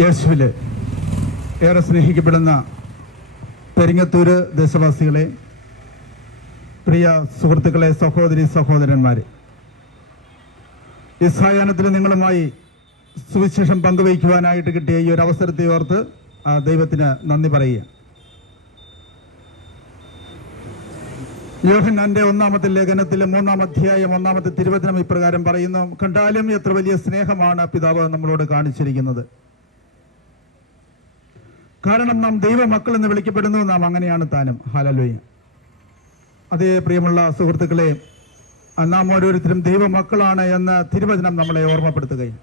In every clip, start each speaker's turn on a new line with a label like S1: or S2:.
S1: യേശുവിലെ ഏറെ സ്നേഹിക്കപ്പെടുന്ന പെരിങ്ങത്തൂര് ദേശവാസികളെ പ്രിയ സുഹൃത്തുക്കളെ സഹോദരി സഹോദരന്മാരെ ഈ സായാഹ്നത്തിൽ നിങ്ങളുമായി സുവിശേഷം പങ്കുവയ്ക്കുവാനായിട്ട് കിട്ടിയ ഈ ഒരു അവസരത്തെ ഓർത്ത് ദൈവത്തിന് നന്ദി പറയുക. യോഹന്നാന്റെ ഒന്നാമത്തെ ലേഖനത്തിലെ മൂന്നാം അധ്യായം ഒന്നാമത്തെ തിരുവചനം ഇപ്രകാരം പറയുന്നു കണ്ടാലും എത്ര വലിയ സ്നേഹമാണ് പിതാവ് നമ്മളോട് കാണിച്ചിരിക്കുന്നത്. കാരണം നാം ദൈവമക്കൾ എന്ന് വിളിക്കപ്പെടുന്നു. നാം അങ്ങനെയാണ് താനും. ഹാലലോയ അതേ പ്രിയമുള്ള സുഹൃത്തുക്കളെ നാം ഓരോരുത്തരും ദൈവമക്കളാണ് എന്ന് തിരുവചനം നമ്മളെ ഓർമ്മപ്പെടുത്തുകയും.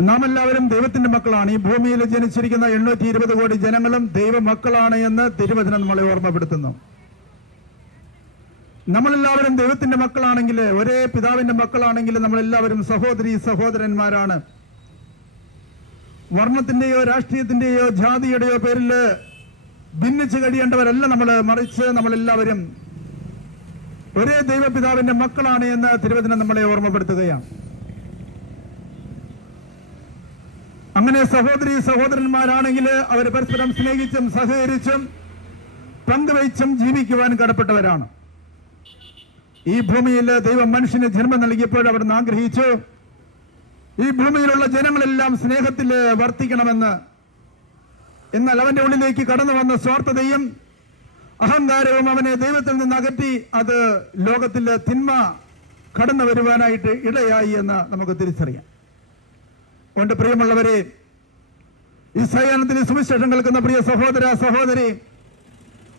S1: നാം എല്ലാവരും ദൈവത്തിന്റെ മക്കളാണ്. ഈ ഭൂമിയിൽ ജനിച്ചിരിക്കുന്ന എണ്ണൂറ്റി ഇരുപത് കോടി ജനങ്ങളും ദൈവമക്കളാണ് എന്ന് തിരുവചനം നമ്മളെ ഓർമ്മപ്പെടുത്തുന്നു. നമ്മളെല്ലാവരും ദൈവത്തിന്റെ മക്കളാണെങ്കിൽ ഒരേ പിതാവിന്റെ മക്കളാണെങ്കിൽ നമ്മളെല്ലാവരും സഹോദരി സഹോദരന്മാരാണ്. വർണത്തിന്റെയോ രാഷ്ട്രീയത്തിന്റെയോ ജാതിയുടെയോ പേരിൽ ഭിന്നിച്ച് കഴിയേണ്ടവരല്ല നമ്മൾ മറിച്ച് നമ്മളെല്ലാവരും ഒരേ ദൈവപിതാവിന്റെ മക്കളാണ് എന്ന് തിരുവചനം നമ്മളെ ഓർമ്മപ്പെടുത്തുകയാണ്. അങ്ങനെ സഹോദരി സഹോദരന്മാരാണെങ്കിൽ അവർ പരസ്പരം സ്നേഹിച്ചും സഹകരിച്ചും പങ്കുവച്ചും ജീവിക്കുവാൻ കടപ്പെട്ടവരാണ്. ഈ ഭൂമിയിൽ ദൈവം മനുഷ്യന് ജന്മം നൽകിയപ്പോൾ അവർ ആഗ്രഹിച്ചു. ഈ ഭൂമിയിലുള്ള ജനങ്ങളെല്ലാം സ്നേഹത്തിൽ വർത്തിക്കണമെന്ന് എന്നാൽ അവന്റെ ഉള്ളിലേക്ക് കടന്നു വന്ന സ്വാർത്ഥതയും അഹങ്കാരവും അവനെ ദൈവത്തിൽ നിന്ന് അകറ്റി അത് ലോകത്തിലെ തിന്മ കടന്നു വരുവാനായിട്ട് ഇടയായി എന്ന് നമുക്ക് തിരിച്ചറിയാം. അതുകൊണ്ട് പ്രിയമുള്ളവരെ ഈ സയാനത്തിന് സുവിശേഷം കേൾക്കുന്ന പ്രിയ സഹോദര സഹോദരി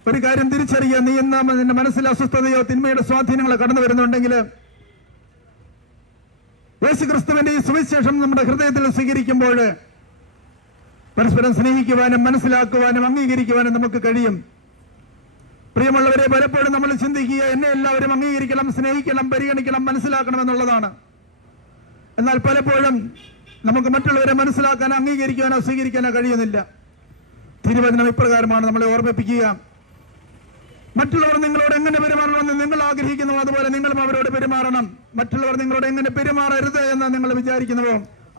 S1: ഒരു കാര്യം തിരിച്ചറിയുക. നീ നിന്റെ മനസ്സിൽ അസ്വസ്ഥതയോ തിന്മയുടെ സ്വാധീനങ്ങളോ കടന്നു വരുന്നുണ്ടെങ്കിൽ യേശു ക്രിസ്തുവിന്റെ ഈ സുവിശേഷം നമ്മുടെ ഹൃദയത്തിൽ സ്വീകരിക്കുമ്പോൾ പരസ്പരം സ്നേഹിക്കുവാനും മനസ്സിലാക്കുവാനും അംഗീകരിക്കുവാനും നമുക്ക് കഴിയും. പ്രിയമുള്ളവരെ പലപ്പോഴും നമ്മൾ ചിന്തിക്കുക എന്നെ എല്ലാവരും അംഗീകരിക്കണം സ്നേഹിക്കണം പരിഗണിക്കണം മനസ്സിലാക്കണം എന്നുള്ളതാണ്. എന്നാൽ പലപ്പോഴും നമുക്ക് മറ്റുള്ളവരെ മനസ്സിലാക്കാനോ അംഗീകരിക്കാനോ സ്വീകരിക്കാനോ കഴിയുന്നില്ല. തിരുവചനം ഇപ്രകാരമാണ് നമ്മളെ ഓർമ്മിപ്പിക്കുക. മറ്റുള്ളവർ നിങ്ങളോട് എങ്ങനെ ആഗ്രഹിക്കുന്നു അതുപോലെ നിങ്ങളും അവരോട് പെരുമാറണം. മറ്റുള്ളവർ നിങ്ങളോട് എങ്ങനെ പെരുമാറരുത് എന്ന് നിങ്ങൾ വിചാരിക്കുന്നുവോ?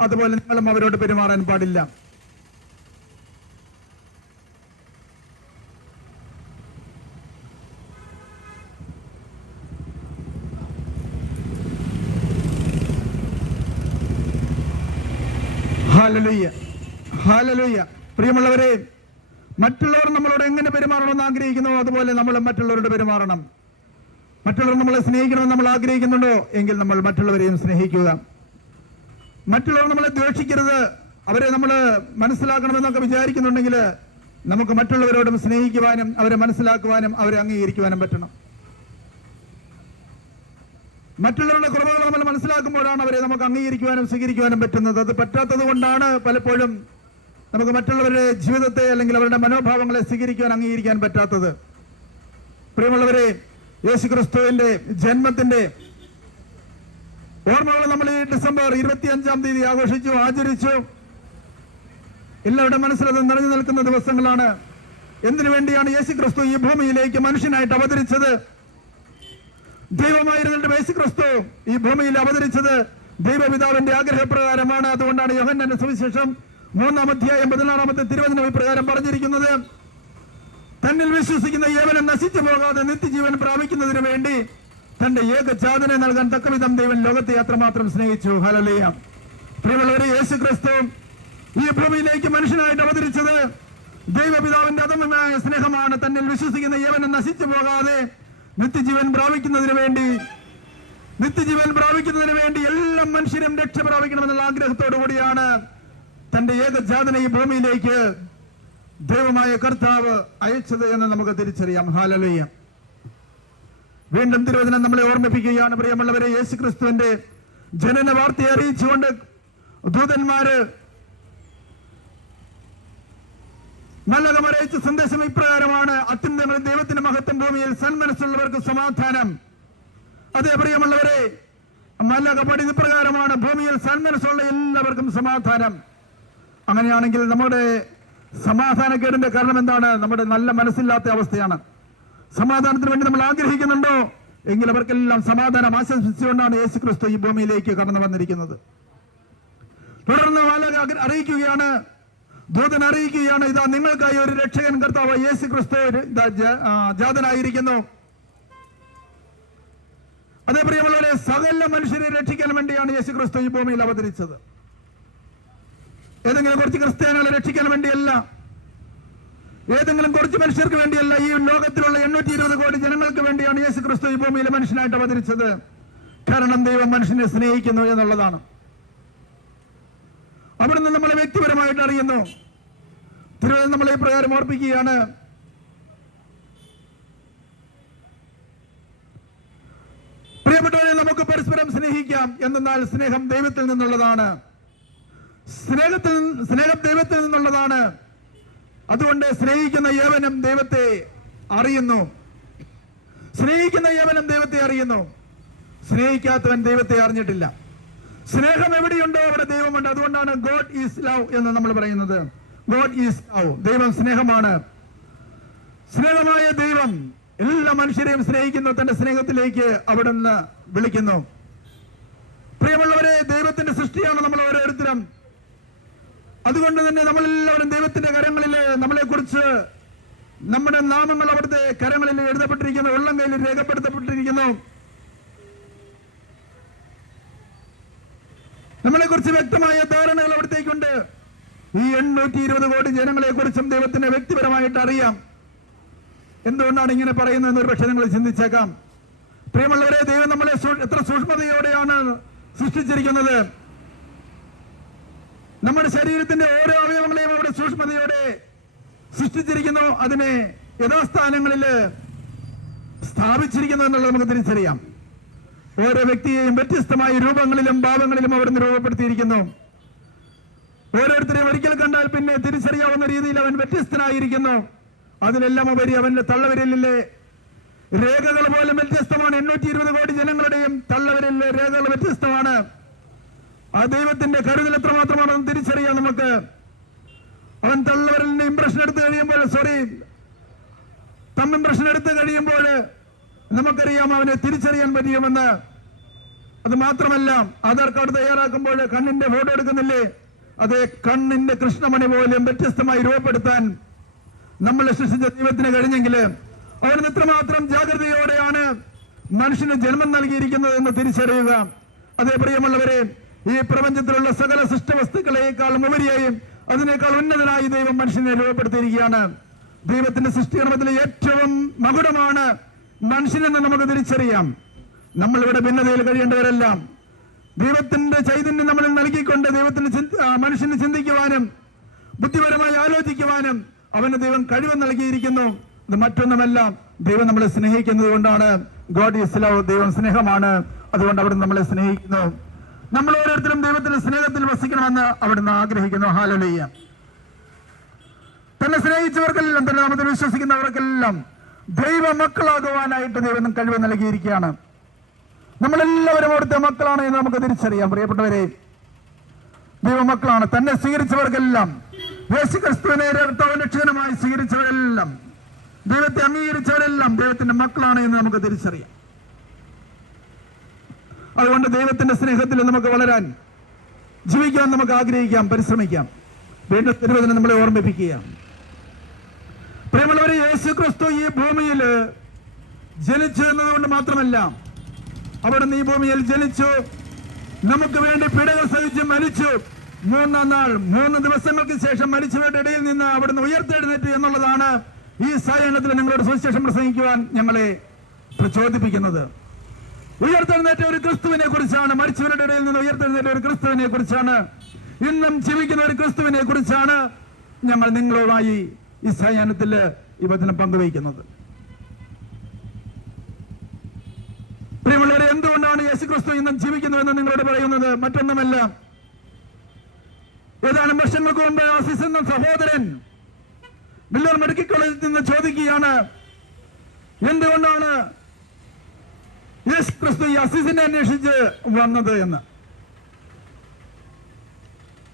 S1: അതുപോലെ നിങ്ങളും അവരോട് പെരുമാറാൻ പാടില്ല. പ്രിയമുള്ളവരെ മറ്റുള്ളവർ നമ്മളോട് എങ്ങനെ പെരുമാറണമെന്ന് ആഗ്രഹിക്കുന്നു അതുപോലെ നമ്മൾ മറ്റുള്ളവരോട് പെരുമാറണം. മറ്റുള്ളവർ നമ്മളെ സ്നേഹിക്കണമെന്ന് നമ്മൾ ആഗ്രഹിക്കുന്നുണ്ടോ? എങ്കിൽ നമ്മൾ മറ്റുള്ളവരെയും സ്നേഹിക്കുക. മറ്റുള്ളവർ നമ്മളെ ദ്വേഷിക്കരുത്. അവരെ നമ്മൾ മനസ്സിലാക്കണമെന്നൊക്കെ വിചാരിക്കുന്നുണ്ടെങ്കിൽ നമുക്ക് മറ്റുള്ളവരോടും സ്നേഹിക്കുവാനും അവരെ മനസ്സിലാക്കുവാനും അവരെ അംഗീകരിക്കുവാനും പറ്റണം. മറ്റുള്ളവരുടെ കുറവുകൾ നമ്മൾ മനസ്സിലാക്കുമ്പോഴാണ് അവരെ നമുക്ക് അംഗീകരിക്കുവാനും സ്വീകരിക്കുവാനും പറ്റുന്നത്. അത് പറ്റാത്തത് കൊണ്ടാണ് പലപ്പോഴും നമുക്ക് മറ്റുള്ളവരുടെ ജീവിതത്തെ അല്ലെങ്കിൽ അവരുടെ മനോഭാവങ്ങളെ സ്വീകരിക്കുവാൻ അംഗീകരിക്കാൻ പറ്റാത്തത്. പ്രിയമുള്ളവരെ യേശു ക്രിസ്തുവിന്റെ ജന്മത്തിന്റെ ഓർമ്മകൾ നമ്മൾ ഈ ഡിസംബർ ഇരുപത്തി അഞ്ചാം തീയതി ആഘോഷിച്ചു ആചരിച്ചു. എല്ലാവരുടെ മനസ്സിലത് നിറഞ്ഞു നിൽക്കുന്ന ദിവസങ്ങളാണ്. എന്തിനു വേണ്ടിയാണ് യേശു ക്രിസ്തു ഈ ഭൂമിയിലേക്ക് മനുഷ്യനായിട്ട് അവതരിച്ചത്? ദൈവമായിരുന്നിട്ട് യേശു ക്രിസ്തു ഈ ഭൂമിയിൽ അവതരിച്ചത് ദൈവപിതാവിന്റെ ആഗ്രഹപ്രകാരമാണ്. അതുകൊണ്ടാണ് യോഹന്നന്റെ സുവിശേഷം മൂന്നാം അധ്യായം പതിനാറാമത്തെ തിരുവചനം ഇപ്രകാരം പറഞ്ഞിരിക്കുന്നത്. തന്നിൽ വിശ്വസിക്കുന്ന ഏവനും നശിച്ചു പോകാതെ നിത്യജീവൻ പ്രാപിക്കുന്നതിന് വേണ്ടി തന്റെ ഏകജാതനെ നൽകാൻ തക്കവിധം ദൈവൻ ലോകത്തെ അത്രമാത്രം സ്നേഹിച്ചു. ഹലലിയ പ്രിയമുള്ളവരെ യേശു ക്രിസ്തു ഈ ഭൂമിയിലേക്ക് മനുഷ്യനായിട്ട് അവതരിച്ചത് ദൈവപിതാവിന്റെ അദമ്യമായ സ്നേഹമാണ്. തന്നിൽ വിശ്വസിക്കുന്ന ഏവനെ നശിച്ചു പോകാതെ നിത്യജീവൻ പ്രാപിക്കുന്നതിന് വേണ്ടി നിത്യജീവൻ പ്രാപിക്കുന്നതിന് വേണ്ടി എല്ലാ മനുഷ്യരും രക്ഷ പ്രാപിക്കണമെന്നുള്ള ആഗ്രഹത്തോടു കൂടിയാണ് തന്റെ ഏകജാതനെ ഈ ഭൂമിയിലേക്ക് ദൈവമായ കർത്താവ് അയച്ചത് എന്ന് നമുക്ക് തിരിച്ചറിയാം. ഹാലലയ്യ വീണ്ടും തിരുവചനം നമ്മളെ ഓർമ്മിപ്പിക്കുകയാണ്. പ്രിയമുള്ളവരെ യേശു ക്രിസ്തുവിന്റെ ജനന വാർത്തയെ അറിയിച്ചുകൊണ്ട് ദൂതന്മാര് നല്ലതമറിയിച്ച സന്ദേശം ഇപ്രകാരമാണ് അത്യന്തങ്ങൾ ദൈവത്തിന്റെ മഹത്വം ഭൂമിയിൽ സന്മനസ്സുള്ളവർക്ക് സമാധാനം. അതേ പ്രിയമുള്ളവരെ മല്ലക പടി ഇപ്രകാരമാണ് ഭൂമിയിൽ സന്മനസ്സുള്ള എല്ലാവർക്കും സമാധാനം. അങ്ങനെയാണെങ്കിൽ നമ്മുടെ സമാധാനക്കേടിന്റെ കാരണം എന്താണ്? നമ്മുടെ നല്ല മനസ്സില്ലാത്ത അവസ്ഥയാണ്. സമാധാനത്തിന് വേണ്ടി നമ്മൾ ആഗ്രഹിക്കുന്നുണ്ടോ? എങ്കിൽ അവർക്കെല്ലാം സമാധാനം ആശംസിച്ചുകൊണ്ടാണ് യേശു ക്രിസ്തു ഈ ഭൂമിയിലേക്ക് കടന്നു വന്നിരിക്കുന്നത്. തുടർന്ന് അറിയിക്കുകയാണ്. ദൂതൻ അറിയിക്കുകയാണ് ഇതാ നിങ്ങൾക്കായി ഒരു രക്ഷകൻ കർത്താവ് യേശു ക്രിസ്തു ജാതനായിരിക്കുന്നു. അതേ പ്രിയമുള്ളവരെ സകല മനുഷ്യരെ രക്ഷിക്കാൻ വേണ്ടിയാണ് യേശു ക്രിസ്തു ഈ ഭൂമിയിൽ അവതരിച്ചത്. ഏതെങ്കിലും കുറച്ച് ക്രിസ്ത്യാനികളെ രക്ഷിക്കാൻ വേണ്ടിയല്ല ഏതെങ്കിലും കുറച്ച് മനുഷ്യർക്ക് വേണ്ടിയല്ല ഈ ലോകത്തിലുള്ള എണ്ണൂറ്റി ഇരുപത് കോടി ജനങ്ങൾക്ക് വേണ്ടിയാണ് യേശു ക്രിസ്തു ഈ ഭൂമിയിൽ മനുഷ്യനായിട്ട് അവതരിച്ചത്. കാരണം ദൈവം മനുഷ്യനെ സ്നേഹിക്കുന്നു എന്നുള്ളതാണ്. അവിടുന്ന് നമ്മളെ വ്യക്തിപരമായിട്ട് അറിയുന്നു. തിരുവനന്തപുരം നമ്മളെ ഈ പ്രകാരം ഓർപ്പിക്കുകയാണ്. പ്രിയപ്പെട്ടവരെ നമുക്ക് പരസ്പരം സ്നേഹിക്കാം. എന്നാൽ സ്നേഹം ദൈവത്തിൽ നിന്നുള്ളതാണ്. സ്നേഹത്തിൽ സ്നേഹം ദൈവത്തിൽ നിന്നുള്ളതാണ്. അതുകൊണ്ട് സ്നേഹിക്കുന്ന യവനം ദൈവത്തെ അറിയുന്നു. സ്നേഹിക്കുന്ന യവനം ദൈവത്തെ അറിയുന്നു. സ്നേഹിക്കാത്തവൻ ദൈവത്തെ അറിഞ്ഞിട്ടില്ല. സ്നേഹം എവിടെയുണ്ടോ? അവിടെ ദൈവമുണ്ട്. അതുകൊണ്ടാണ് ഗോഡ് ഈസ് ലവ് എന്ന് നമ്മൾ പറയുന്നത്. ഗോഡ് ഈസ് ലവ് ദൈവം സ്നേഹമാണ്. സ്നേഹമായ ദൈവം എല്ലാ മനുഷ്യരെയും സ്നേഹിക്കുന്നു. തന്റെ സ്നേഹത്തിലേക്ക് അവിടുന്ന് വിളിക്കുന്നു. പ്രിയമുള്ളവരെ ദൈവത്തിന്റെ സൃഷ്ടിയാണ് നമ്മൾ ഓരോരുത്തരും അതുകൊണ്ട് തന്നെ നമ്മളെല്ലാവരും ദൈവത്തിന്റെ കരങ്ങളിൽ നമ്മളെക്കുറിച്ച് നമ്മുടെ നാമങ്ങൾ അവിടുത്തെ കരങ്ങളിൽ എഴുതപ്പെട്ടിരിക്കുന്നു ഉള്ളം കയ്യിൽ രേഖപ്പെടുത്തപ്പെട്ടിരിക്കുന്നു. നമ്മളെക്കുറിച്ച് വ്യക്തമായ ധാരണകൾ അവിടത്തേക്കുണ്ട്. ഈ എണ്ണൂറ്റി ഇരുപത് കോടി ജനങ്ങളെ കുറിച്ചും ദൈവത്തിന് വ്യക്തിപരമായിട്ട് അറിയാം. എന്തുകൊണ്ടാണ് ഇങ്ങനെ പറയുന്നത് ഒരു പക്ഷേ നിങ്ങൾ ചിന്തിച്ചേക്കാം. പ്രിയമുള്ളവരെ ദൈവം നമ്മളെ എത്ര സൂക്ഷ്മതയോടെയാണ് സൃഷ്ടിച്ചിരിക്കുന്നത്. നമ്മുടെ ശരീരത്തിന്റെ ഓരോ അവയവങ്ങളെയും അവിടെ സൂക്ഷ്മതയോടെ സൃഷ്ടിച്ചിരിക്കുന്നു. അതിനെ യഥാസ്ഥാനങ്ങളിൽ സ്ഥാപിച്ചിരിക്കുന്നു എന്നുള്ളത് നമുക്ക് തിരിച്ചറിയാം. ഓരോ വ്യക്തിയെയും വ്യത്യസ്തമായ രൂപങ്ങളിലും ഭാവങ്ങളിലും അവിടുന്ന് രൂപപ്പെടുത്തിയിരിക്കുന്നു. ഓരോരുത്തരെയും ഒരിക്കൽ കണ്ടാൽ പിന്നെ തിരിച്ചറിയാവുന്ന രീതിയിൽ അവൻ വ്യത്യസ്തനായിരിക്കുന്നു. അതിലെല്ലാം ഉപരി അവന്റെ തള്ളവരലിലെ രേഖകൾ പോലും വ്യത്യസ്തമാണ്. എണ്ണൂറ്റി ഇരുപത് കോടി ജനങ്ങളുടെയും തള്ളവരലിലെ രേഖകൾ വ്യത്യസ്തമാണ്. ആ ദൈവത്തിന്റെ കരുതൽ എത്രമാത്രമാണെന്ന് തിരിച്ചറിയാം നമുക്ക് അവൻ തള്ളവിരലിന്റെ ഇംപ്രഷൻ എടുത്തു കഴിയുമ്പോൾ സോറി തം ഇംപ്രഷൻ എടുത്തു കഴിയുമ്പോൾ നമുക്കറിയാം അവനെ തിരിച്ചറിയാൻ പറ്റിയുമെന്ന്. അത് മാത്രമല്ല ആധാർ കാർഡ് തയ്യാറാക്കുമ്പോൾ കണ്ണിന്റെ ഫോട്ടോ എടുക്കുന്നില്ലേ? അത് കണ്ണിന്റെ കൃഷ്ണമണി പോലും വ്യത്യസ്തമായി രൂപപ്പെടുത്താൻ നമ്മൾ സൃഷ്ടിച്ച ദൈവത്തിന് കഴിഞ്ഞെങ്കിൽ അവൻ എത്രമാത്രം ജാഗ്രതയോടെയാണ് മനുഷ്യന് ജന്മം നൽകിയിരിക്കുന്നത് എന്ന് തിരിച്ചറിയുക. അതേ പ്രിയമുള്ളവരെ ഈ പ്രപഞ്ചത്തിലുള്ള സകല സൃഷ്ടവസ്തുക്കളെക്കാളും ഉപരിയായും അതിനേക്കാൾ ഉന്നതനായി ദൈവം മനുഷ്യനെ രൂപപ്പെടുത്തിയിരിക്കുകയാണ്. ദൈവത്തിന്റെ സൃഷ്ടികർമ്മത്തിലെ ഏറ്റവും മകുടമാണ് മനുഷ്യനെന്ന് നമുക്ക് തിരിച്ചറിയാം. നമ്മൾ ഇവിടെ ഭിന്നതയിൽ കഴിയേണ്ടവരെല്ലാം ദൈവത്തിന്റെ ചൈതന്യം നമ്മളിൽ നൽകിക്കൊണ്ട് ആ, മനുഷ്യന് ചിന്തിക്കുവാനും ബുദ്ധിപരമായി ആലോചിക്കുവാനും അവന് ദൈവം കഴിവ് നൽകിയിരിക്കുന്നു. ഇത് മറ്റൊന്നുമല്ല ദൈവം നമ്മളെ സ്നേഹിക്കുന്നത് കൊണ്ടാണ്. ഗോഡ് ഈസ് ലവ് ദൈവം സ്നേഹമാണ്. അതുകൊണ്ട് അവിടെ നമ്മളെ സ്നേഹിക്കുന്നു. നമ്മൾ ഓരോരുത്തരും ദൈവത്തിന്റെ സ്നേഹത്തിൽ വസിക്കണമെന്ന് അവിടുന്ന് ആഗ്രഹിക്കുന്നു. ഹാലലയ്യ തന്നെ സ്നേഹിച്ചവർക്കെല്ലാം തന്നെ നാമത്തിൽ വിശ്വസിക്കുന്നവർക്കെല്ലാം ദൈവ മക്കളാകുവാനായിട്ട് ദൈവം കഴിവ് നൽകിയിരിക്കുകയാണ്. നമ്മളെല്ലാവരും അവിടുത്തെ മക്കളാണ് എന്ന് നമുക്ക് തിരിച്ചറിയാം. പ്രിയപ്പെട്ടവരെ ദൈവമക്കളാണ്. തന്നെ സ്വീകരിച്ചവർക്കെല്ലാം യേശു ക്രിസ്തുവിനെ സ്വീകരിച്ചവരെല്ലാം ദൈവത്തെ അംഗീകരിച്ചവരെല്ലാം ദൈവത്തിന്റെ മക്കളാണ് എന്ന് നമുക്ക് തിരിച്ചറിയാം. അതുകൊണ്ട് ദൈവത്തിന്റെ സ്നേഹത്തിൽ നമുക്ക് വളരാൻ ജീവിക്കാൻ നമുക്ക് ആഗ്രഹിക്കാം പരിശ്രമിക്കാം. വീണ്ടും തിരുവചനം നമ്മളെ ഓർമ്മിപ്പിക്കുക. പ്രിയമുള്ളവരെ യേശു ക്രിസ്തു ഈ ഭൂമിയിൽ ജനിച്ചു എന്നതുകൊണ്ട് മാത്രമല്ല അവിടുന്ന് ഈ ഭൂമിയിൽ ജനിച്ചു നമുക്ക് വേണ്ടി പിടകൾ സഹിച്ച് മരിച്ചു. മൂന്നാം നാൾ മൂന്ന് ദിവസങ്ങൾക്ക് ശേഷം മരിച്ചവരുടെ ഇടയിൽ നിന്ന് അവിടുന്ന് ഉയർത്തെഴുന്നേറ്റ് എന്നുള്ളതാണ് ഈ സായനത്തിൽ നിങ്ങളോട് സുവിശേഷം പ്രസംഗിക്കുവാൻ ഞങ്ങളെ പ്രചോദിപ്പിക്കുന്നത്. ഉയർത്തെഴുന്നേറ്റ ഒരു ക്രിസ്തുവിനെ കുറിച്ചാണ് മരിച്ചവരുടെ ഇടയിൽ നിന്ന് ഉയർത്തെഴുന്നേറ്റ ഒരു ക്രിസ്തുവിനെ കുറിച്ചാണ് ഇന്നും ജീവിക്കുന്ന ഒരു ക്രിസ്തുവിനെ കുറിച്ചാണ് ഞങ്ങൾ നിങ്ങളുമായി ഈ സായാഹ്നത്തിൽ ഈ വചനം പങ്കുവയ്ക്കുന്നത്. പ്രിയമുള്ളവരെ എന്തുകൊണ്ടാണ് യേശു ക്രിസ്തു ഇന്നും ജീവിക്കുന്നുവെന്ന് നിങ്ങളോട് പറയുന്നത്? മറ്റൊന്നുമല്ല. ഏതാനും വർഷങ്ങൾക്ക് മുമ്പ് ആസിസ് എന്ന സഹോദരൻ മില്ലർ മെഡിക്കൽ കോളേജിൽ നിന്ന് ചോദിക്കുകയാണ് എന്തുകൊണ്ടാണ് ക്രിസ്തു ഈ അസീസിനെ അന്വേഷിച്ച് വന്നത് എന്ന്.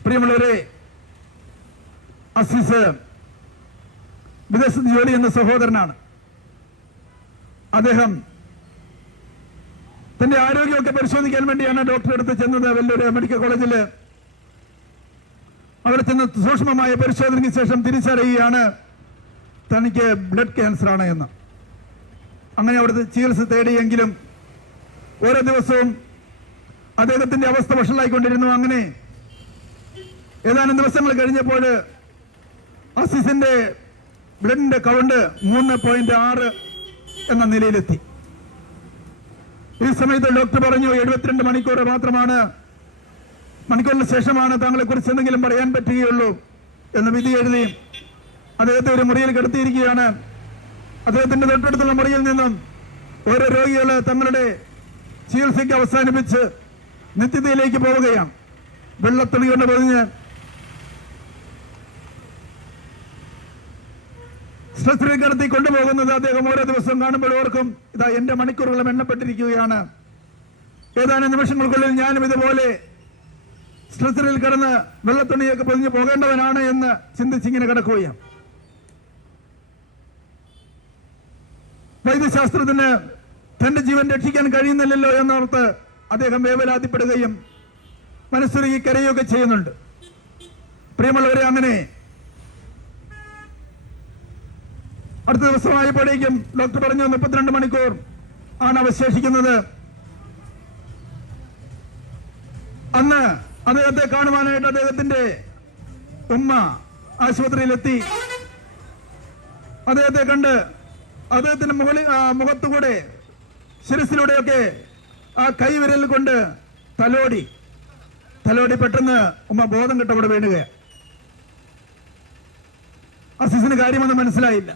S1: പ്രിയമുള്ളവരെ അസീസ് വിദേശത്ത് ജോലി ചെയ്യുന്ന സഹോദരനാണ്. അദ്ദേഹം തന്റെ ആരോഗ്യമൊക്കെ പരിശോധിക്കാൻ വേണ്ടിയാണ് ഡോക്ടറെ അടുത്ത് ചെന്നത്. വലിയൊരു മെഡിക്കൽ കോളേജിൽ അവിടെ ചെന്ന് സൂക്ഷ്മമായ പരിശോധനയ്ക്ക് ശേഷം തിരിച്ചറിയുകയാണ് തനിക്ക് ബ്ലഡ് ക്യാൻസർ ആണ് എന്ന്. അങ്ങനെ അവിടുത്തെ ചികിത്സ തേടിയെങ്കിലും ഓരോ ദിവസവും അദ്ദേഹത്തിന്റെ അവസ്ഥ വഷളായിക്കൊണ്ടിരുന്നു. അങ്ങനെ ഏതാനും ദിവസങ്ങൾ കഴിഞ്ഞപ്പോൾ അസിസിന്റെ ബ്ലഡിന്റെ കൗണ്ട് മൂന്ന് പോയിന്റ് ആറ് എന്ന നിലയിലെത്തി. ഈ സമയത്ത് ഡോക്ടർ പറഞ്ഞു എഴുപത്തിരണ്ട് മണിക്കൂർ മാത്രമാണ് മണിക്കൂറിന് ശേഷമാണ് താങ്കളെ കുറിച്ച് എന്തെങ്കിലും പറയാൻ പറ്റുകയുള്ളൂ എന്ന് വിധി എഴുതി അദ്ദേഹത്തെ ഒരു മുറിയിൽ കിടത്തിയിരിക്കുകയാണ്. അദ്ദേഹത്തിന്റെ തൊട്ടടുത്തുള്ള മുറിയിൽ നിന്നും ഓരോ രോഗികൾ തങ്ങളുടെ ചികിത്സയ്ക്ക് അവസാനിപ്പിച്ച് നിത്യതയിലേക്ക് പോവുകയാണ്. വെള്ളത്തുണി കൊണ്ട് പൊതിഞ്ഞ് സ്ട്രെച്ചറിൽ കടത്തി കൊണ്ടുപോകുന്നത് അദ്ദേഹം ഓരോ ദിവസം കാണുമ്പോൾ ഓർക്കും ഇതാ എന്റെ മണിക്കൂറുകളും എണ്ണപ്പെട്ടിരിക്കുകയാണ്. ഏതാനും നിമിഷങ്ങൾക്കുള്ളിൽ ഞാനും ഇതുപോലെ സ്ട്രെസ്സിൽ കിടന്ന് വെള്ളത്തുണിയൊക്കെ പൊതിഞ്ഞ് പോകേണ്ടവനാണ് എന്ന് ചിന്തിച്ചിങ്ങനെ കിടക്കുകയാണ്. വൈദ്യശാസ്ത്രത്തിന് തന്റെ ജീവൻ രക്ഷിക്കാൻ കഴിയുന്നില്ലല്ലോ എന്നോർത്ത് അദ്ദേഹം വേവലാതിപ്പെടുകയും മനസ്സുരുകി കരയുകയൊക്കെ ചെയ്യുന്നുണ്ട്. പ്രിയമുള്ളവരെ അങ്ങനെ അടുത്ത ദിവസമായപ്പോഴേക്കും ഡോക്ടർ പറഞ്ഞു മുപ്പത്തിരണ്ട് മണിക്കൂർ ആണ് അവശേഷിക്കുന്നത്. അന്ന് അദ്ദേഹത്തെ കാണുവാനായിട്ട് അദ്ദേഹത്തിന്റെ ഉമ്മ ആശുപത്രിയിലെത്തി. അദ്ദേഹത്തെ കണ്ട് അദ്ദേഹത്തിന്റെ മുകളിൽ മുഖത്തുകൂടെ ശിരസിലൂടെയൊക്കെ ആ കൈവിരൽ കൊണ്ട് തലോടി തലോടി പെട്ടെന്ന് ഉമ്മ ബോധം കിട്ടവിടെ വീണുകയാണ് അസീസിന് കാര്യമൊന്നും മനസ്സിലായില്ല.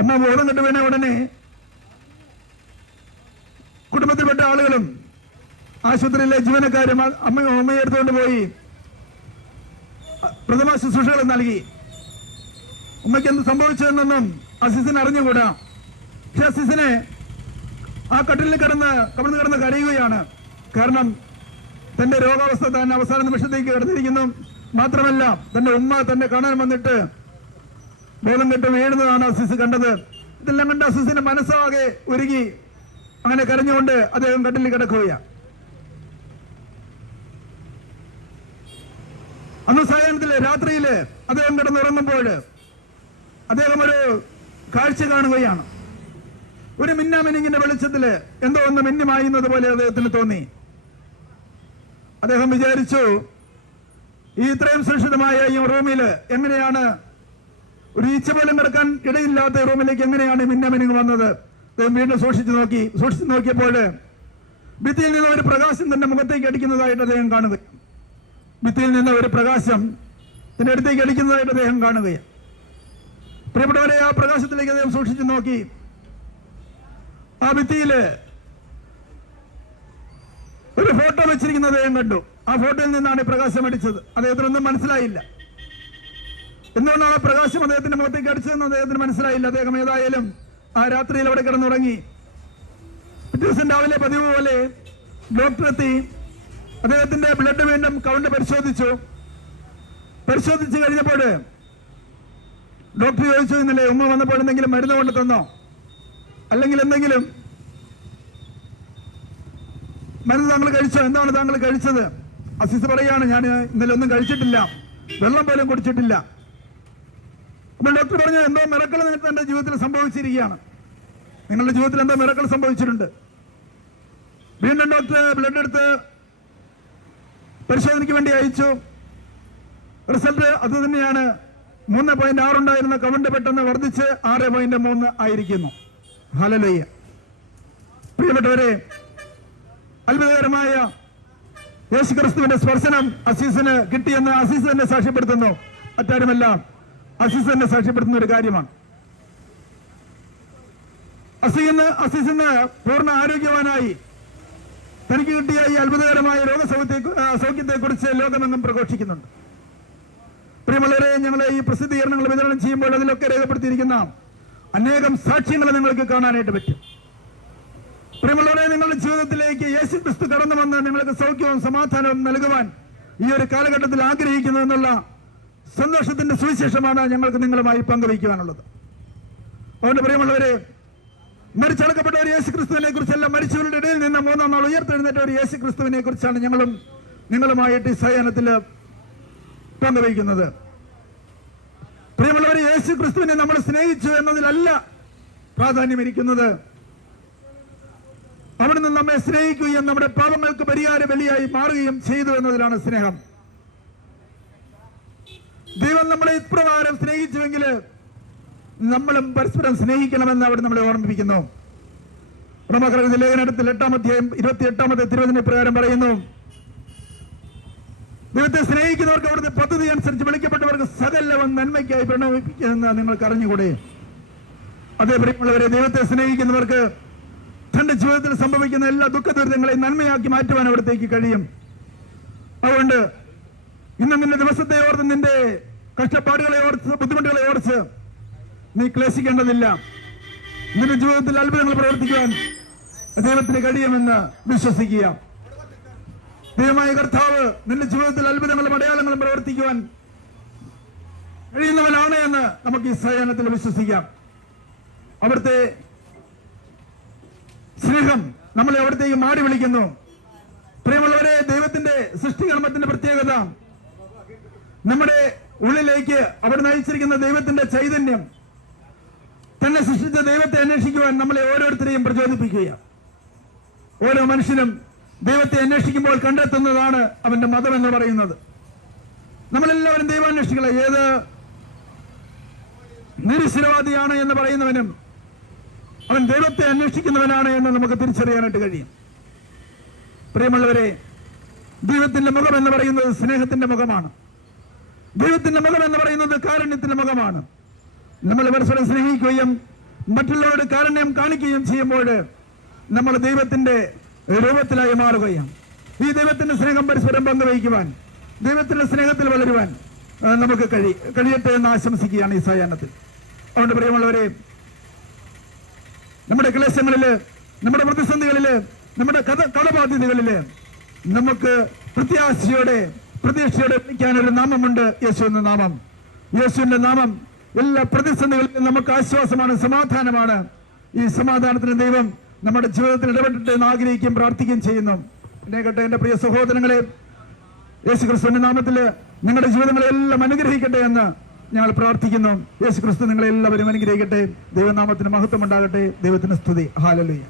S1: ഉമ്മ ബോധം കെട്ട് വീണ ഉടനെ കുടുംബത്തിൽപ്പെട്ട ആളുകളും ആശുപത്രിയിലെ ജീവനക്കാരും അമ്മ ഉമ്മയെ എടുത്തുകൊണ്ട് പോയി പ്രഥമ ശുശ്രൂഷകൾ നൽകി. ഉമ്മയ്ക്ക് എന്ത് സംഭവിച്ചതെന്നൊന്നും അസിസിന് അറിഞ്ഞുകൂടാ. പക്ഷെ അസീസിനെ ആ കട്ടിലിൽ കിടന്ന് കടന്നു കിടന്ന് കരയുകയാണ്. കാരണം തന്റെ രോഗാവസ്ഥ താൻ അവസാന നിമിഷത്തേക്ക് കിടന്നിരിക്കുന്നു മാത്രമല്ല തന്റെ ഉമ്മ തന്നെ കാണാൻ വന്നിട്ട് ബോധം കെട്ട് വീഴുന്നതാണ് അസിസ് കണ്ടത്. ഇതെല്ലാം കണ്ട് അസീസിന്റെ മനസ്സാകെ ഒരുങ്ങി അങ്ങനെ കരഞ്ഞുകൊണ്ട് അദ്ദേഹം കട്ടിലിൽ കിടക്കുകയാണ്. അന്ന് സായാഹ്നത്തിൽ രാത്രിയിൽ അദ്ദേഹം കിടന്നുറങ്ങുമ്പോൾ അദ്ദേഹം ഒരു കാഴ്ച കാണുകയാണ്. ഒരു മിന്നാമിനിങ്ങിന്റെ വെളിച്ചത്തിൽ എന്തോ ഒന്ന് മിന്നുമായുന്നത് പോലെ അദ്ദേഹത്തിന് തോന്നി. അദ്ദേഹം വിചാരിച്ചു ഈ ഇത്രയും സുരക്ഷിതമായ ഈ റൂമിൽ എങ്ങനെയാണ് ഒരു ഈച്ച പോലും കിടക്കാൻ ഇടയില്ലാത്ത റൂമിലേക്ക് എങ്ങനെയാണ് ഈ മിന്നാമിനിങ് വന്നത്? അദ്ദേഹം വീണ്ടും സൂക്ഷിച്ചു നോക്കി. സൂക്ഷിച്ചു നോക്കിയപ്പോൾ ഭിത്തിയിൽ നിന്ന് ഒരു പ്രകാശം തന്റെ മുഖത്തേക്ക് അടിക്കുന്നതായിട്ട് അദ്ദേഹം കാണുക ഭിത്തിയിൽ നിന്ന് ഒരു പ്രകാശം തന്റെ അടുത്തേക്ക് അടിക്കുന്നതായിട്ട് അദ്ദേഹം കാണുകയാണ്. പ്രിയപ്പെട്ടവരെ ആ പ്രകാശത്തിലേക്ക് അദ്ദേഹം സൂക്ഷിച്ചു നോക്കി. ആ ഭിത്തിയിൽ ഒരു ഫോട്ടോ വെച്ചിരിക്കുന്ന അദ്ദേഹം കണ്ടു. ആ ഫോട്ടോയിൽ നിന്നാണ് ഈ പ്രകാശം അടിച്ചത്. അദ്ദേഹത്തിനൊന്നും മനസ്സിലായില്ല. എന്തുകൊണ്ടാണ് ആ പ്രകാശം അദ്ദേഹത്തിന്റെ മുഖത്തേക്ക് അടിച്ചതെന്ന് അദ്ദേഹത്തിന് മനസ്സിലായില്ല? അദ്ദേഹം ഏതായാലും ആ രാത്രിയിൽ അവിടെ കിടന്നുറങ്ങി. പിറ്റേ ദിവസം രാവിലെ പതിവ് പോലെ ഡോക്ടർ എത്തി അദ്ദേഹത്തിന്റെ ബ്ലഡ് വീണ്ടും കൗണ്ട് പരിശോധിച്ചു. പരിശോധിച്ചു കഴിഞ്ഞപ്പോൾ ഡോക്ടർ ചോദിച്ചു ഇന്നലെ ഉമ്മ വന്നപ്പോൾ എന്തെങ്കിലും മരുന്ന് കൊണ്ട് തന്നോ അല്ലെങ്കിൽ എന്തെങ്കിലും മരുന്ന് താങ്കൾ കഴിച്ചോ? എന്താണ് താങ്കൾ കഴിച്ചത്? അസീസ് പറയാണ് ഞാൻ ഇന്നലെ ഒന്നും കഴിച്ചിട്ടില്ല. വെള്ളം പോലും കുടിച്ചിട്ടില്ല. അപ്പോൾ ഡോക്ടർ പറഞ്ഞു എന്തോ മിറക്കൾ നിങ്ങൾക്ക് എന്റെ ജീവിതത്തിൽ സംഭവിച്ചിരിക്കുകയാണ്. നിങ്ങളുടെ ജീവിതത്തിൽ എന്തോ മിറക്കൾ സംഭവിച്ചിട്ടുണ്ട്. വീണ്ടും ഡോക്ടർ ബ്ലഡ് എടുത്ത് പരിശോധനയ്ക്ക് വേണ്ടി അയച്ചു. റിസൾട്ട് അത് തന്നെയാണ്. മൂന്ന് പോയിന്റ് ആറുണ്ടായിരുന്ന കമന്റ് പെട്ടെന്ന് വർദ്ധിച്ച് ആറ് പോയിന്റ് മൂന്ന് ആയിരിക്കുന്നു. ഹലലയ്യ പ്രിയപ്പെട്ടവരെ അത്ഭുതകരമായ യേശു ക്രിസ്തുവിന്റെ സ്പർശനം അസീസിന് കിട്ടിയെന്ന് അസീസ് തന്നെ സാക്ഷ്യപ്പെടുത്തുന്നു. മറ്റാരുമല്ല അസീസ് തന്നെ സാക്ഷ്യപ്പെടുത്തുന്ന ഒരു കാര്യമാണ്. അസീന്ന് അസീസിന് പൂർണ ആരോഗ്യവാനായി. തനിക്ക് കിട്ടിയ ഈ അത്ഭുതകരമായ രോഗസൗഖ്യത്തെ സൗഖ്യത്തെ കുറിച്ച് ലോകമെങ്ങും പ്രഘോഷിക്കുന്നുണ്ട്. പ്രിയമുള്ളവരെ ഞങ്ങളെ ഈ പ്രസിദ്ധീകരണങ്ങൾ വിതരണം ചെയ്യുമ്പോൾ അതിലൊക്കെ രേഖപ്പെടുത്തിയിരിക്കുന്ന അനേകം സാക്ഷ്യങ്ങൾ നിങ്ങൾക്ക് കാണാനായിട്ട് പറ്റും. പ്രിയമുള്ളവരെ നിങ്ങളുടെ ജീവിതത്തിലേക്ക് യേശു ക്രിസ്തു കടന്നു വന്ന് നിങ്ങൾക്ക് സൗഖ്യവും സമാധാനവും നൽകുവാൻ ഈ ഒരു കാലഘട്ടത്തിൽ ആഗ്രഹിക്കുന്നു എന്നുള്ള സന്തോഷത്തിന്റെ സുവിശേഷമാണ് ഞങ്ങൾക്ക് നിങ്ങളുമായി പങ്കുവയ്ക്കുവാനുള്ളത്. അതുകൊണ്ട് പ്രിയമുള്ളവരെ മരിച്ചടക്കപ്പെട്ട ഒരു യേശു ക്രിസ്തുവിനെ കുറിച്ചല്ല മരിച്ചവരുടെ ഇടയിൽ നിന്ന് മൂന്നാം നാൾ ഉയർത്തെഴുന്നേറ്റ ഒരു യേശു ക്രിസ്തുവിനെ കുറിച്ചാണ് ഞങ്ങളും നിങ്ങളുമായിട്ട് ഈ സയനത്തിൽ പങ്കുവയ്ക്കുന്നത്. പ്രിയമുള്ളവരെ യേശു ക്രിസ്തുവിനെ നമ്മൾ സ്നേഹിച്ചു എന്നതിലല്ല പ്രാധാന്യമിരിക്കുന്നത്. അവിടുന്ന് നമ്മെ സ്നേഹിക്കുകയും നമ്മുടെ പാപങ്ങൾക്ക് പരിഹാര ബലിയായി മാറുകയും ചെയ്തു എന്നതിലാണ് സ്നേഹം. ദൈവം നമ്മളെ ഇപ്രകാരം സ്നേഹിച്ചുവെങ്കിൽ നമ്മളും പരസ്പരം സ്നേഹിക്കണമെന്ന് അവിടെ നമ്മളെ ഓർമ്മിപ്പിക്കുന്നു. ലേഖനത്തിൽ എട്ടാമത്തെ ഇരുപത്തി എട്ടാമത്തെ തിരുവചന പ്രകാരം പറയുന്നു ദൈവത്തെ സ്നേഹിക്കുന്നവർക്ക് അവിടുത്തെ പദ്ധതി അനുസരിച്ച് വിളിക്കപ്പെട്ടവർക്ക് സകലവും നന്മയ്ക്കായി പ്രണമിപ്പിക്കുമെന്ന് നിങ്ങൾക്ക് അറിഞ്ഞുകൂടെ? അതേ പ്രിയമുള്ളവരെ ദൈവത്തെ സ്നേഹിക്കുന്നവർക്ക് തന്റെ ജീവിതത്തിൽ സംഭവിക്കുന്ന എല്ലാ ദുഃഖ ദുരിതങ്ങളെയും നന്മയാക്കി മാറ്റുവാൻ അവിടത്തേക്ക് കഴിയും. അതുകൊണ്ട് ഇന്ന് നിന്റെ ദിവസത്തെ ഓർത്ത് നിന്റെ കഷ്ടപ്പാടുകളെ ഓർത്ത് ബുദ്ധിമുട്ടുകളെ ഓർത്ത് നീ ക്ലേശിക്കേണ്ടതില്ല. നിന്റെ ജീവിതത്തിൽ അത്ഭുതങ്ങൾ പ്രവർത്തിക്കുവാൻ ദൈവത്തിന് കഴിയുമെന്ന് വിശ്വസിക്കുക. ദൈവമായ കർത്താവ് നിന്റെ ജീവിതത്തിൽ അത്ഭുതങ്ങളും അടയാളങ്ങളും പ്രവർത്തിക്കുവാൻ കഴിയുന്നവനാണ് എന്ന് നമുക്ക് ഈ സേവനത്തിൽ വിശ്വസിക്കാം. അവിടുത്തെ സ്നേഹം നമ്മളെ അവിടത്തേക്ക് മാറി വിളിക്കുന്നു. പ്രിയമുള്ളവരെ ദൈവത്തിന്റെ സൃഷ്ടികർമ്മത്തിന്റെ പ്രത്യേകത നമ്മുടെ ഉള്ളിലേക്ക് അവിടെ നയിച്ചിരിക്കുന്ന ദൈവത്തിന്റെ ചൈതന്യം തന്നെ സൃഷ്ടിച്ച ദൈവത്തെ അന്വേഷിക്കുവാൻ നമ്മളെ ഓരോരുത്തരെയും പ്രചോദിപ്പിക്കുക ഓരോ മനുഷ്യനും ദൈവത്തെ അന്വേഷിക്കുമ്പോൾ കണ്ടെത്തുന്നതാണ് അവന്റെ മതം എന്ന് പറയുന്നത്. നമ്മളെല്ലാവരും ദൈവാന്വേഷികളെ ഏത് നിരുശിരവാദിയാണ് എന്ന് പറയുന്നവനും അവൻ ദൈവത്തെ അന്വേഷിക്കുന്നവനാണ് എന്ന് നമുക്ക് തിരിച്ചറിയാനായിട്ട് കഴിയും. പ്രിയമുള്ളവരെ ദൈവത്തിന്റെ മുഖം എന്ന് പറയുന്നത് സ്നേഹത്തിന്റെ മുഖമാണ്. ദൈവത്തിന്റെ മുഖം എന്ന് പറയുന്നത് കാരുണ്യത്തിന്റെ മുഖമാണ്. നമ്മൾ പരസ്പരം സ്നേഹിക്കുകയും മറ്റുള്ളവരുടെ കാരുണ്യം കാണിക്കുകയും ചെയ്യുമ്പോൾ നമ്മൾ ദൈവത്തിന്റെ രൂപത്തിലായി മാറുകയും ഈ ദൈവത്തിന്റെ സ്നേഹം പരസ്പരം പങ്കുവയ്ക്കുവാൻ ദൈവത്തിന്റെ സ്നേഹത്തിൽ വളരുവാൻ നമുക്ക് കഴി കഴിയട്ടെ എന്ന് ആശംസിക്കുകയാണ് ഈ സായാഹ്നത്തിൽ. അതുകൊണ്ട് പ്രിയമുള്ളവരെ നമ്മുടെ ക്ലേശങ്ങളിൽ നമ്മുടെ പ്രതിസന്ധികളിൽ നമ്മുടെ കഥ കടബാധ്യതകളിൽ നമുക്ക് പ്രത്യാശയോടെ പ്രതീക്ഷയോടെ വിളിക്കാൻ ഒരു നാമമുണ്ട് യേശു എന്ന നാമം. യേശുവിന്റെ നാമം എല്ലാ പ്രതിസന്ധികളിലും നമുക്ക് ആശ്വാസമാണ് സമാധാനമാണ്. ഈ സമാധാനത്തിന് ദൈവം നമ്മുടെ ജീവിതത്തിൽ ഇടപെട്ടിട്ട് എന്ന് ആഗ്രഹിക്കുകയും പ്രാർത്ഥിക്കുകയും ചെയ്യുന്നു. എന്നെ എന്റെ പ്രിയ സഹോദരങ്ങളെ യേശു ക്രിസ്തുവിന്റെ നാമത്തിൽ നിങ്ങളുടെ ജീവിതങ്ങളെല്ലാം അനുഗ്രഹിക്കട്ടെ എന്ന് ഞങ്ങൾ പ്രാർത്ഥിക്കുന്നു. യേശു ക്രിസ്തു നിങ്ങളെല്ലാവരും അനുഗ്രഹിക്കട്ടെ. ദൈവനാമത്തിന് മഹത്വം ഉണ്ടാകട്ടെ ദൈവത്തിന് സ്തുതി. ഹാലലുയ്യ